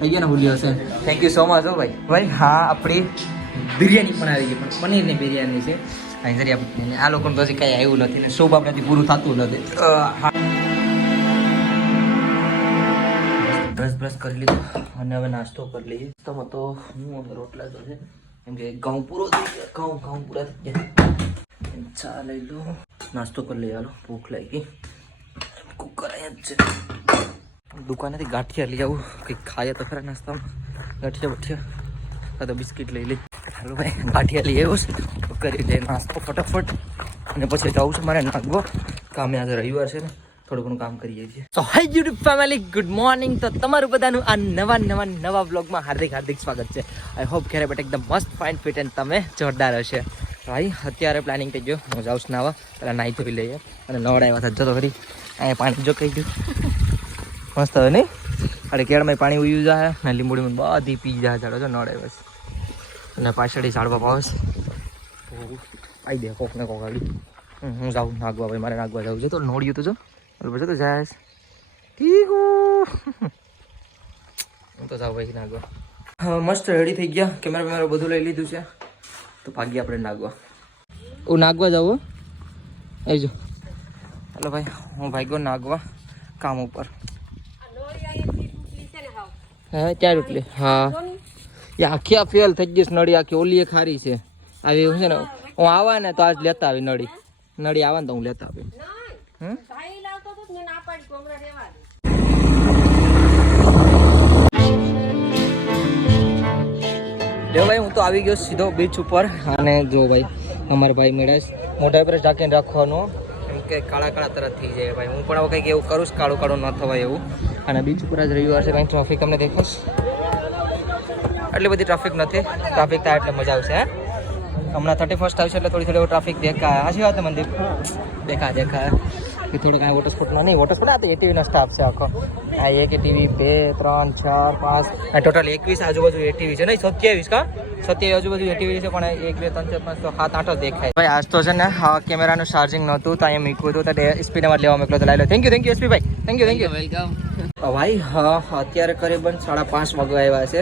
થઈ ગયા ને ભૂલ્યો હશે. થેન્ક યુ સો મચ હો ભાઈ. ભાઈ હા આપણી બિરયાની પણ આવી ગઈ, પણ પનીરની બિરયાની છે. અહીં જરી આપણે આ લોકોને તો હજી કંઈ આવ્યું નથી ને શુભ આપણાથી પૂરું થતું નથી. બ્રશ કરી લીધું અને હવે નાસ્તો કરી લઈએ. તો હું હવે રોટલા તો છે કેમ કે ઘઉં પૂરો થઈ ગયા, ઘઉં પૂરા થઈ ગયા. ચા લઈ લો, નાસ્તો કરી લઈએ. હાલો ભૂખ લાગી. કુકર અહીંયા જ છે. દુકાનેથી ગાંઠિયા લઈ આવું, કંઈક ખાઈએ તો ખરા નાસ્તામાં. ગાંઠિયા તો બિસ્કિટ લઈ લઈ. હાલો ભાઈ ગાંઠિયા લઈ આવ્યો કરી લે નાસ્તો ફટાફટ, અને પછી જવું છે મારે નાગવો કામે. આજે રવિવાર છે ને, થોડું ઘણું કામ કરીએ છીએ. સો હાય યુટ્યુબ ફેમિલી, ગુડ મોર્નિંગ. તો તમારું બધાનું આ નવા વ્લોગમાં હાર્દિક સ્વાગત છે. આઈ હોપ ઘરે બેઠા એકદમ મસ્ત ફાઇન ફિટ એન્ડ તમે જોરદાર હશે. ભાઈ અત્યારે પ્લાનિંગ થઈ ગયો, હું જાઉં છું નાવા, પહેલાં નાહી ધોઈ લઈએ અને નવડાવ્યા હતા જતો ખરી. અહીંયા પાણી જો કહી ગયું મસ્ત હવે નહીં. અરે કેળમાં પાણી ઉયું જાય ને લીંબુડીમાં બધી પી જાય જાડો છો નવડાવ્યા છે. અને પાછળ ઝાડવા પાવસ આવી દે કોક ને કોક આવી. હું જાઉં નાગવા ભાઈ, મારે નાગવા જવું છે. તો નોડ્યું તો જો પછી તો જાય ઠીક. હું તો જાઉં ભાઈ નાગવા. હા મસ્ત રેડી થઈ ગયા, કેમેરા બધું લઈ લીધું છે. તો ભાગીએ આપણે નાગવા. હું નાગવા જાઉં આવજો. હાલો ભાઈ હું ભાગ્યો નાગવા કામ ઉપર. હા ચાર રોટલી. હા એ આખી આ ફેલ થઈ ગઈ નળી, આખી ઓલી ખારી છે. આવી એવું છે ને, હું આવા ને તો આજ લેતા આવી નળી આવે ને તો હું લેતા આવી. જો ભાઈ હું તો આવી ગયો સીધો બીચ ઉપર. અને જો ભાઈ અમારા ભાઈ મેળાશ મોઢા પર ઢાંકીને રાખવાનું, એમ કે કાળા તરત થઈ જાય ભાઈ. હું પણ હવે કંઈક એવું કરું કાળું ન થવાય એવું. અને બીચ ઉપર જ રવિવાર છે, કંઈ ટ્રાફિક અમને દેખાશ એટલી બધી ટ્રાફિક નથી. ટ્રાફિક થાય એટલે મજા આવશે. હમણાં 31 આવશે એટલે થોડી ટ્રાફિક દેખાય. સાચી વાત મને દેખાય કે થોડું કાંઈ વોટરસ્પોર્ટનો નહીં. વોટરસ્પોર્ટ આ તો એટીવીનો સ્ટાફ છે આખો. આ એક એટીવી 2 3 4 5 આ ટોટલ 21 આજુબાજુ એટીવી છે. નહીં 27 કા 27 આજુબાજુ એટીવી છે, પણ 1 2 3 4 5 6 7 8 જ દેખાય. ભાઈ આજ તો છે ને કેમેરાનું ચાર્જિંગ નહોતું તો અહીંયા મૂક્યું હતું, તો સ્પીડમાં લેવા મોકલો તો લાવી લો. થેન્ક યુ એસપી ભાઈ, થેન્ક યુ વેલકમ. ભાઈ હા અત્યારે કરીબન 5:30 વાગે આવ્યા છે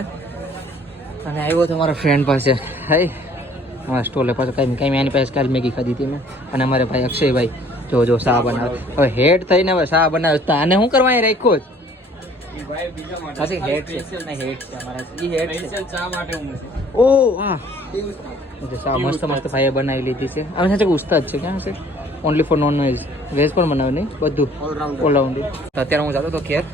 અને આવ્યો તો મારા ફ્રેન્ડ પાસે. હાય અમારા સ્ટોલે પાછો કંઈ એની પાસે કાલે મેગી ખાધી હતી મેં. અને અમારે ભાઈ અક્ષયભાઈ જો શા બનાવે. હવે હેડ થઈને હવે શા બનાવે તો આને શું કરવા રાખ્યો જ. ઓ હા મસ્ત ભાઈએ બનાવી લીધી છે. હવે સાચે ઉસ્તાદ છે. ક્યાં છે? Only for non veg, veg પણ બનાવે નહીં, બધું ઓલરાઉન્ડ. અત્યારે હું જતો તો કેર.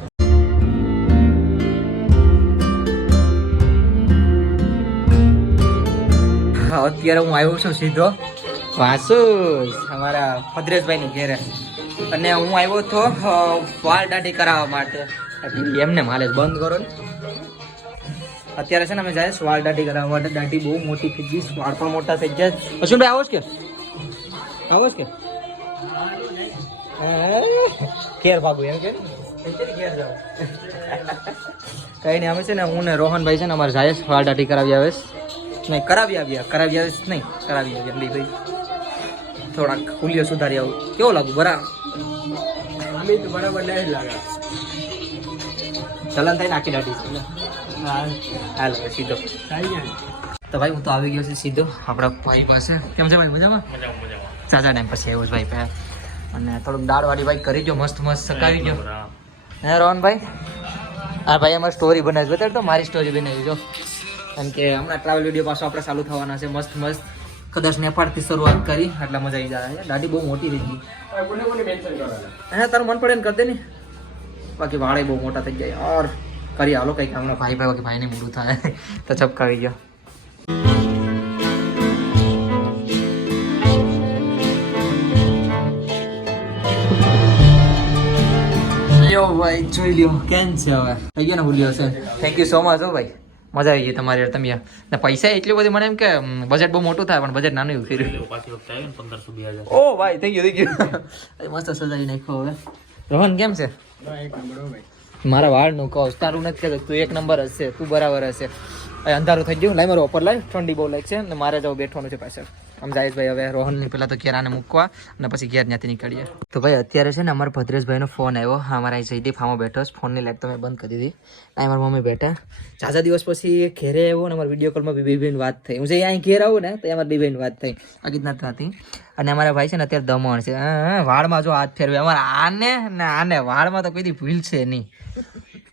અત્યારે હું આવ્યો છું સીધો વાસુસ અમારા ભદ્રેશભાઈની ઘેરે. અને હું આવ્યો હતો વાળ દાઢી કરાવવા માટે. એમને માલે બંધ કરો ને. અત્યારે છે ને અમે જાય વાળ દાઢી કરાવવા માટે. દાઢી બહુ મોટી થઈ ગઈ, વાળ પણ મોટા થઈ ગયા. અશ્વિનભાઈ આવો કે ઘેર ભાગું એમ કે ઘેર જાવ. કઈ નહીં અમે છે ને હું ને રોહનભાઈ છે ને અમારે જાય વાળ દાઢી કરાવી આવે નહીં, કરાવી આવ્યા ભાઈ. થોડાક ખુલ્લીઓ સુધારી આવું. કેવો લાગુ? બરાબર નહીં લાગે. ચલન થાય નાખી દાઢી. હાલ સીધો તો ભાઈ હું તો આવી ગયો છે સીધો આપણા ભાઈ પાસે. કેમ છે ભાઈ? મજામાં? ચાચા ટાઈમ પછી આવ્યો છે ભાઈ. અને થોડુંક દાળવાળી ભાઈ કરી દો, મસ્ત સકાવી દો. હે રોહનભાઈ? હા ભાઈ અમારે સ્ટોરી બનાવી બતાડ તો. મારી સ્ટોરી બનાવી જો. કેમ કે હમણાં ટ્રાવેલ વિડીયો પાછો આપણે ચાલુ થવાના છે મસ્ત. કદાચ નેપાળથી શરૂઆત કરી એટલે મજા આવી જાય. દાઢી બહુ મોટી થઈ ગઈ. હા તારું મન પડે ને કરી દે ને. બાકી વાળે બહુ મોટા થઈ જાય યાર. કરી હાલો કંઈક. હમણાં ભાઈને મોડું થાય તો ચપકાવી ગયો. ભાઈ જોઈ લ્યો કેમ છે હવે થઈ ગયો ને ભૂલ્યો છે. થેન્ક યુ સો મચ હો ભાઈ, મજા આવી ગઈ તમારી. તમે ને પૈસા એટલી બધી મને એમ કે બજેટ બહુ મોટું થાય પણ બજેટ નાનું એવું કર્યું. ઓ ભાઈ થઈ ગયું મસ્ત સજાવી નાખ્યો. હવે રોહન કેમ છે? મારા વાળ નું કહો, તારું નથી કહેતો. તું 1 નંબર હશે, તું બરાબર હશે. અંધારું થઈ ગયું. લાઈ મારો ઉપર લાઈ, ઠંડી બહુ લાગે છે ને મારે જવું બેઠવાનું છે પાછળ. જયેશભાઈ હવે રોહનની પહેલાં તો ઘેર આને મૂકવા અને પછી ઘેર ત્યાંથી નીકળીએ. તો ભાઈ અત્યારે છે ને અમારા ભદ્રેશભાઈનો ફોન આવ્યો. અમારા અહીં જયદીપ ફાર્મમાં બેઠો છે. ફોનની લાઈટ તો મેં બંધ કરી દીધી. અહીં મારા મમ્મી બેઠા. ઝાઝા દિવસ પછી ઘેરે આવ્યો અને અમારા વિડીયો કોલમાં બે બેન વાત થઈ. હું જે અહીં ઘેર આવું ને તો અમારા બે બેન વાત થઈ આ રીતના થતી. અને અમારા ભાઈ છે ને અત્યારે દમણ છે. વાળમાં જો હાથ ફેરવે અમારા આને ને આને વાળમાં તો કોઈ દી ભૂલ છે નહીં.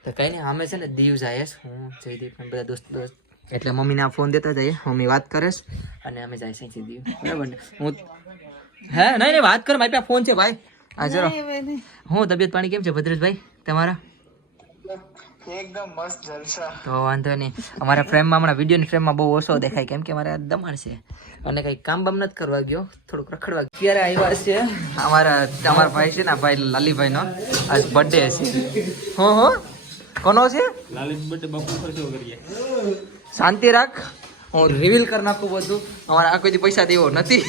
તો કંઈ નહીં અમે છે ને દીવ જઈએ હું જયદીપ બધા દોસ્ત એટલે મમ્મીને ફોન દેતા જઈએ. મમ્મી વાત કરે અને અમે જાય છે દીવ બરાબર ને. હું હે નહીં વાત કર મારી પાસે ફોન છે ભાઈ. હા ચલો હું તબિયત પાણી કેમ છે ભદ્રેશભાઈ તમારા? એકદમ મસ્ત જલસા. તો વાંધો નહીં. અમારા ફ્રેમમાં હમણાં વિડીયોની ફ્રેમમાં બહુ ઓછો દેખાય કેમ કે અમારે દમણ છે અને કંઈ કામ બામ નથી કરવા ગયો થોડુંક રખડવા. અત્યારે આવ્યા છે અમારા ભાઈ છે ને ભાઈ લાલીભાઈનો આજ બર્થડે છે. હો કોનો છે? લાલિત બર્થડે બાપુ ખર્ચો કરીએ. શાંતિ રાખ હું રિવીલ કરી નાખું બધું. અમારે આ કોઈ પૈસા દેવો નથી.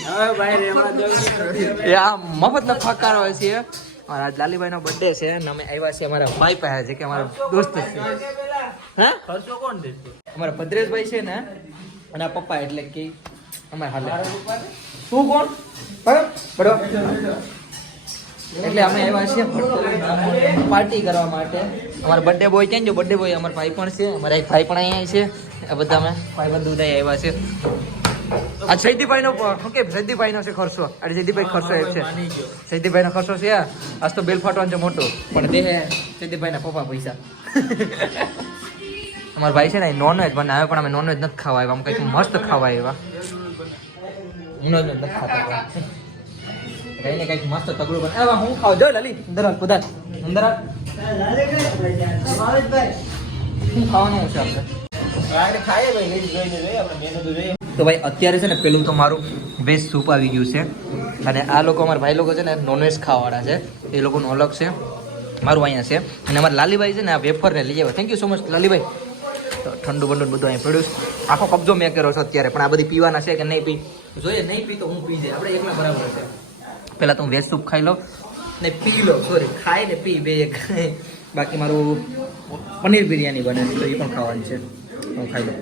આ મફત ન ફકારો છે. અમારા આજ લાલીભાઈનો બર્થડે છે અને અમે આવ્યા છીએ અમારા ભાઈ પાસે છે કે અમારા દોસ્ત છે. હા ખર્ચો કોણ દે? અમારા ભદ્રેશભાઈ છે ને અને આ પપ્પા એટલે કે અમારા હાલે તું કોણ બરાબર એટલે અમે આવ્યા છીએ પાર્ટી કરવા માટે. અમારા બર્થડે બોય ક્યાં જો બર્થડે બોય અમારા ભાઈ પણ છે. અમારા એક ભાઈ પણ અહીંયા છે. આ બધા અમે ભાઈ બંધુ બધા આવ્યા છે. આ સૈદીભાઈનો શું કે સૈદીભાઈનો છે ખર્ચો. આજે સૈદીભાઈ ખર્ચો એ છે. સૈદીભાઈનો ખર્ચો છે. આજ તો બિલ ફાટવાનું છે મોટું પણ દે સૈદીભાઈના પપ્પા પૈસા. અમારા ભાઈ છે ને નોનવેજ બનાવે પણ અમે નોનવેજ નથી ખાવા આવ્યા. આમ કંઈક મસ્ત ખાવા આવ્યા. નોનવેજ નથી ખાતા કઈને કંઈક મસ્ત તગડું બને. હું ખાવ જો લાલી અંદર હાલ કુદાર અંદર હાલ. શું ખાવાનું છે આપણે? તો ભાઈ અત્યારે છે ને પેલું તો મારું વેજ સૂપ આવી ગયું છે અને આ લોકો અમારા ભાઈ લોકો છે ને નોનવેજ ખાવાવાળા છે. એ લોકોનું અલગ છે મારું અહીંયા છે. અને અમારા લાલીભાઈ છે ને આ વેફરને લઈ આવ્યા. Thank you so much Lalibhai. તો ઠંડુ બંડુ બધું અહીંયા પડ્યું છે. આખો કબજો મેં કર્યો છે અત્યારે પણ આ બધી પીવાના છે કે નહીં પી જોઈએ. નહીં પી તો હું પી જાય આપણે એકલા બરાબર છે. પહેલાં તો હું વેજ સૂપ ખાઈ લો ને પી લો સોરી ખાઈ ને પી બે ખાઈ. બાકી મારું પનીર બિરયાની બને તો એ પણ ખાવાની છે હું ખાઈ લઉં.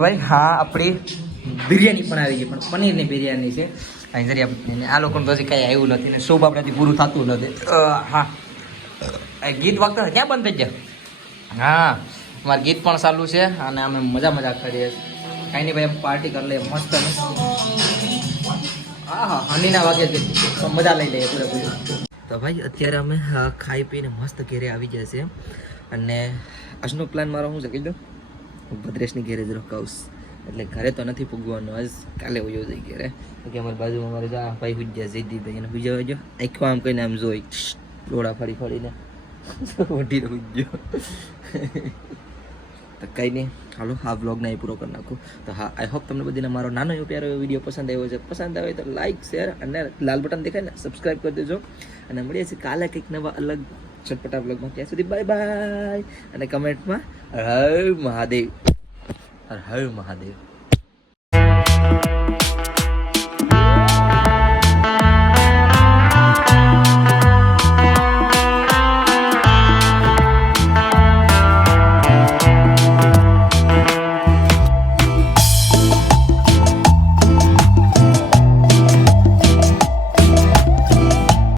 ભાઈ હા આપણી બિરયાની પણ આવી ગઈ પણ પનીરની બિરયાની છે. અહીં જરી આ લોકોને તો હજી કાંઈ આવ્યું નથી ને સૂપ આપણાથી પૂરું થતું નથી. હા ગીત વાગતા ક્યાં બંધ થઈ ગયા? હા અમારું ગીત પણ ચાલુ છે અને અમે મજા કરીએ. કાંઈ નહીં ભાઈ પાર્ટી કરી લઈએ મસ્ત. હા હનીના વાગે તો મજા લઈ લઈએ પૂરેપૂરી. તો ભાઈ અત્યારે અમે ખાઈ પીને મસ્ત ઘેરે આવી જાય છે અને આજનો પ્લાન મારો શું છે કહી દો. હું ભદ્રેશની ઘેરે જ રોકાઉં એટલે ઘરે તો નથી પૂગવાનું. આજ કાલે ઉજો જઈ ઘેરે કે અમારી બાજુમાં અમારે જા ભાઈ હુજ્યા જયદીપભાઈ એને હુજવા જો આખો આમ કહીને આમ જોઈ ડોળા ફરીને ઓઢીને હુજ્યો. તો કંઈ નહીં હાલો આ વ્લોગને અહીં પૂરો કરી નાખું. તો હા આઈ હોપ તમને બધીને મારો નાનો એવો પ્યારો એવો વિડીયો પસંદ આવ્યો છે. પસંદ આવે તો લાઇક શેર અને લાલ બટન દેખાય ને સબસ્ક્રાઈબ કરી દેજો. અને મળીએ છીએ કાલે કંઈક નવા અલગ ચટપટા વ્લોગમાં. ત્યાં સુધી બાય બાય અને કમેન્ટમાં હર મહાદેવ હર હર મહાદેવ.